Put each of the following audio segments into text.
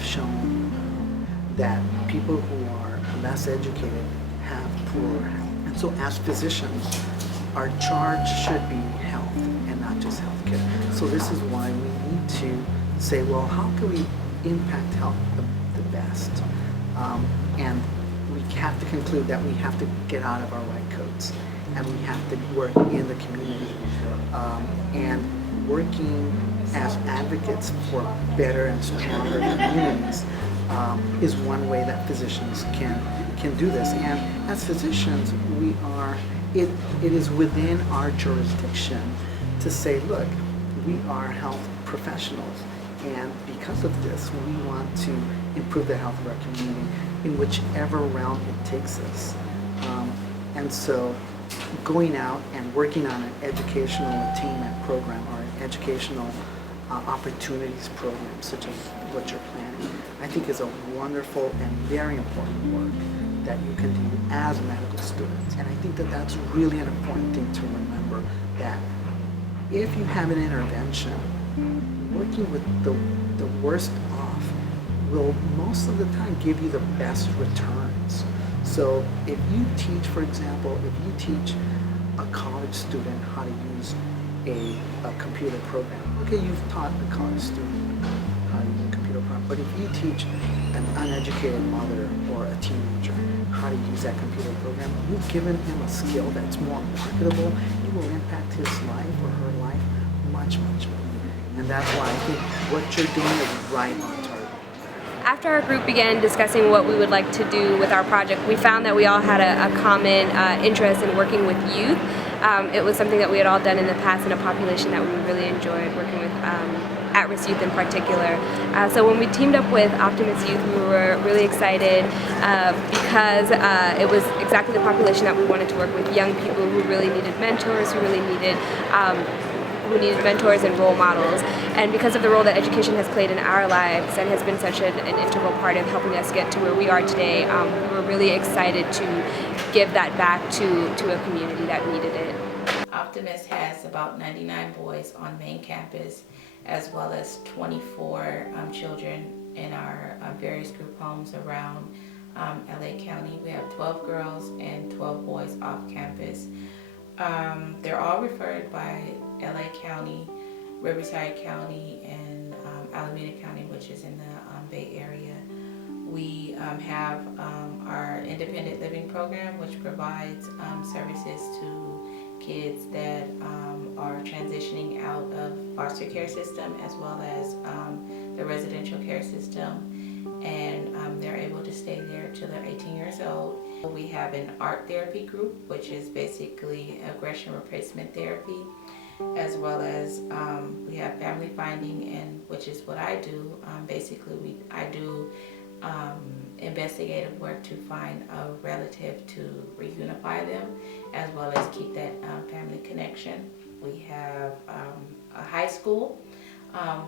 have shown that people who are less educated have poorer health. And so as physicians, our charge should be health and not just healthcare. So this is why we need to say, well, how can we impact health the best? And we have to conclude that we have to get out of our white coats and we have to work in the community. And working as advocates for better and stronger communities is one way that physicians can do this. And as physicians, it is within our jurisdiction to say, look, we are health professionals, and because of this, we want to improve the health of our community in whichever realm it takes us. And so going out and working on an educational attainment program or an educational opportunities program such as what you're planning, I think is a wonderful and very important work that you can do as medical students. And I think that that's really an important thing to remember, that if you have an intervention, working with the worst off will most of the time give you the best returns. So if you teach, for example, if you teach a college student how to use a computer program, okay, you've taught a college student how to use a computer program, but if you teach an uneducated mother or a teenager how to use that computer program, you've given him a skill that's more marketable. You will impact his life or her life much, much more. And that's why I think what you're doing is right on target. After our group began discussing what we would like to do with our project, we found that we all had a common interest in working with youth. It was something that we had all done in the past in a population that we really enjoyed, working with at-risk youth in particular. So when we teamed up with Optimist Youth, we were really excited because it was exactly the population that we wanted to work with, young people who really needed mentors, who needed mentors and role models. And because of the role that education has played in our lives and has been such an integral part of helping us get to where we are today, we were really excited to give that back to a community that needed it. Optimist has about 99 boys on main campus, as well as 24 children in our various group homes around LA County. We have 12 girls and 12 boys off campus. They're all referred by LA County, Riverside County, and Alameda County, which is in the Bay Area. We have our independent living program, which provides services to kids that are transitioning out of foster care system as well as the residential care system, and they're able to stay there till they're 18 years old. We have an art therapy group, which is basically aggression replacement therapy, as well as we have family finding, and which is what I do. I do investigative work to find a relative to reunify them, as well as keep that family connection. We have a high school,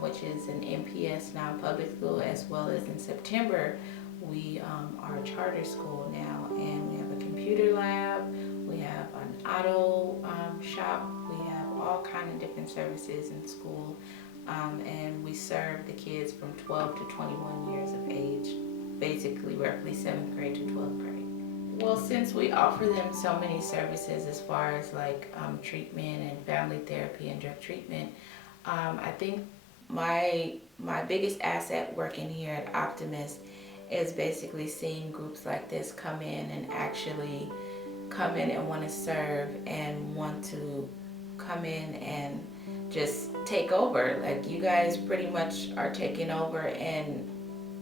which is an MPS now public school, as well as in September we are a charter school now, and we have a computer lab, we have an auto shop, we have all kinds of different services in school, and we serve the kids from 12 to 21 years of age, basically roughly 7th grade to 12th grade. Well, since we offer them so many services as far as like treatment and family therapy and drug treatment, I think my biggest asset working here at Optimist is basically seeing groups like this come in and actually come in and want to serve and want to come in and just take over. Like, you guys pretty much are taking over and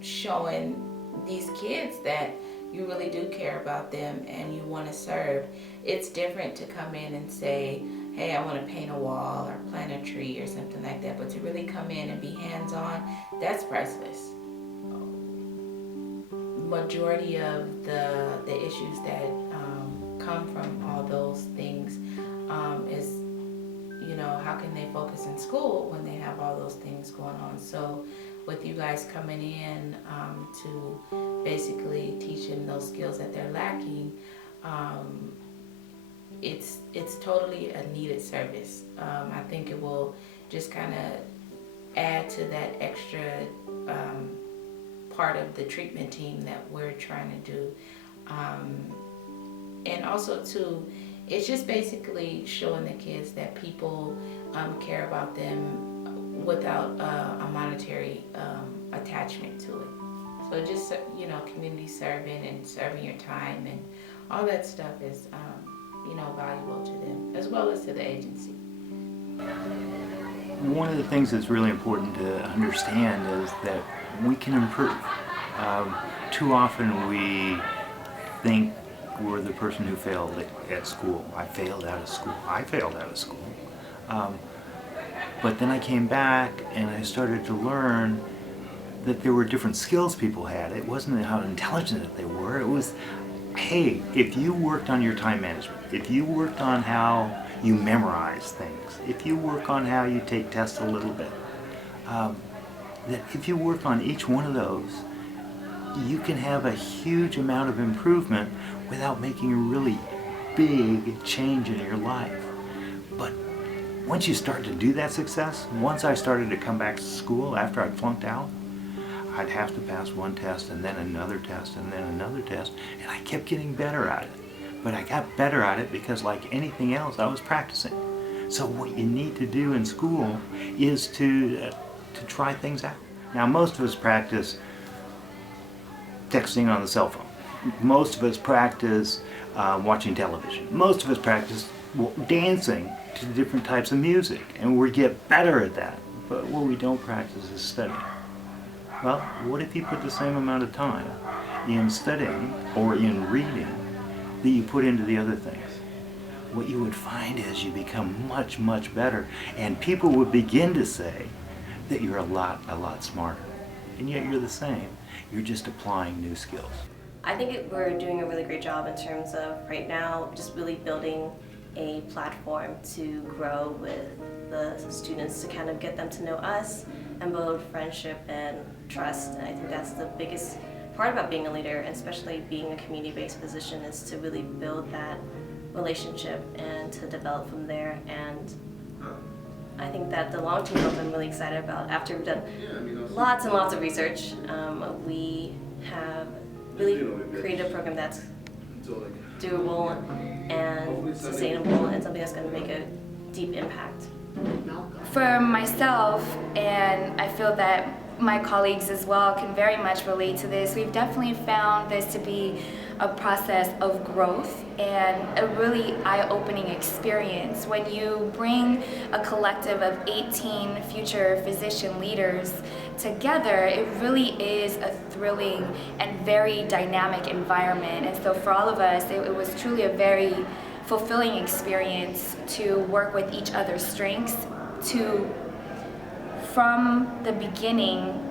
showing these kids that you really do care about them and you want to serve. It's different to come in and say, hey, I want to paint a wall or plant a tree or something like that, but to really come in and be hands-on, that's priceless. Majority of the issues that come from all those things is, you know, how can they focus in school when they have all those things going on? So with you guys coming in to basically teach them those skills that they're lacking, it's totally a needed service. I think it will just kind of add to that extra part of the treatment team that we're trying to do. And also too, it's just basically showing the kids that people care about them without a monetary attachment to it. So just, community serving and serving your time and all that stuff is, valuable to them as well as to the agency. One of the things that's really important to understand is that we can improve. Too often we think we're the person who failed at school. I failed out of school. But then I came back and I started to learn that there were different skills people had. It wasn't how intelligent that they were. It was, hey, if you worked on your time management, if you worked on how you memorize things, if you work on how you take tests a little bit, that if you work on each one of those, you can have a huge amount of improvement without making a really big change in your life. But once you start to do that success, once I started to come back to school after I flunked out, I'd have to pass one test and then another test and then another test, and I kept getting better at it. But I got better at it because, like anything else, I was practicing. So what you need to do in school is to try things out. Now, most of us practice texting on the cell phone. Most of us practice watching television. Most of us practice dancing to different types of music, and we get better at that. But what we don't practice is studying. Well, what if you put the same amount of time in studying or in reading that you put into the other things? What you would find is you become much, much better, and people would begin to say that you're a lot smarter. And yet you're the same. You're just applying new skills. I think we're doing a really great job in terms of right now just really building a platform to grow with the students, to kind of get them to know us and build friendship and trust. And I think that's the biggest part about being a leader, especially being a community-based position, is to really build that relationship and to develop from there. And I think that the long-term growth I'm really excited about. After we've done lots and lots of research, we have really created a program that's doable and sustainable and something that's going to make a deep impact. For myself, and I feel that my colleagues as well can very much relate to this, we've definitely found this to be a process of growth and a really eye-opening experience. When you bring a collective of 18 future physician leaders together, it really is a thrilling and very dynamic environment. And so for all of us, it was truly a very fulfilling experience to work with each other's strengths, to, from the beginning,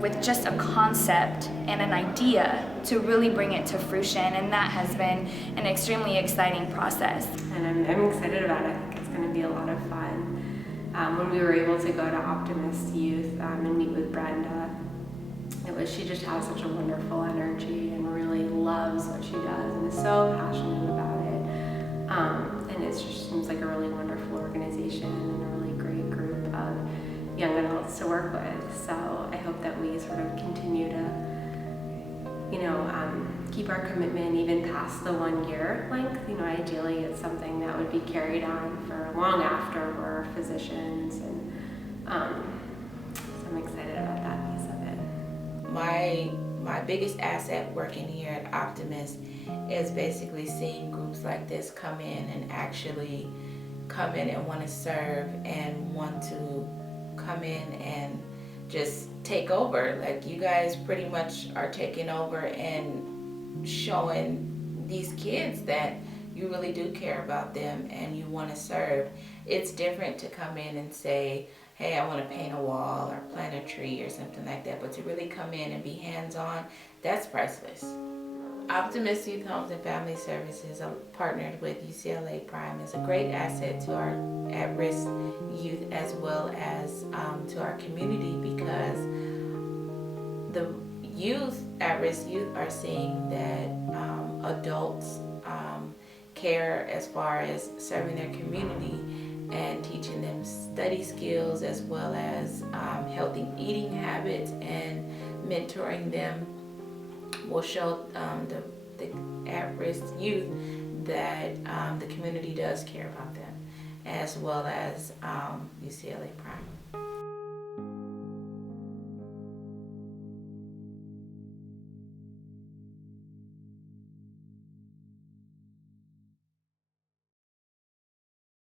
with just a concept and an idea, to really bring it to fruition, and that has been an extremely exciting process. And I'm excited about it. I think it's going to be a lot of fun. When we were able to go to Optimist Youth and meet with Brenda, she just has such a wonderful energy and really loves what she does and is so passionate about it. And it just seems like a really wonderful organization and a really great group of young adults to work with. So I hope that we sort of continue to, keep our commitment even past the 1 year length. Ideally it's something that would be carried on for long after we're physicians, and so I'm excited about that piece of it. My biggest asset working here at Optimist is basically seeing groups like this come in and actually come in and want to serve and want to come in and just take over. Like, you guys pretty much are taking over and showing these kids that you really do care about them and you want to serve. It's different to come in and say, hey, I want to paint a wall or plant a tree or something like that, but to really come in and be hands-on, that's priceless. Optimist Youth Homes and Family Services, partnered with UCLA Prime, is a great asset to our at-risk youth as well as to our community, because the at-risk youth are seeing that adults care as far as serving their community and teaching them study skills as well as healthy eating habits and mentoring them will show the at-risk youth that the community does care about them, as well as UCLA Prime.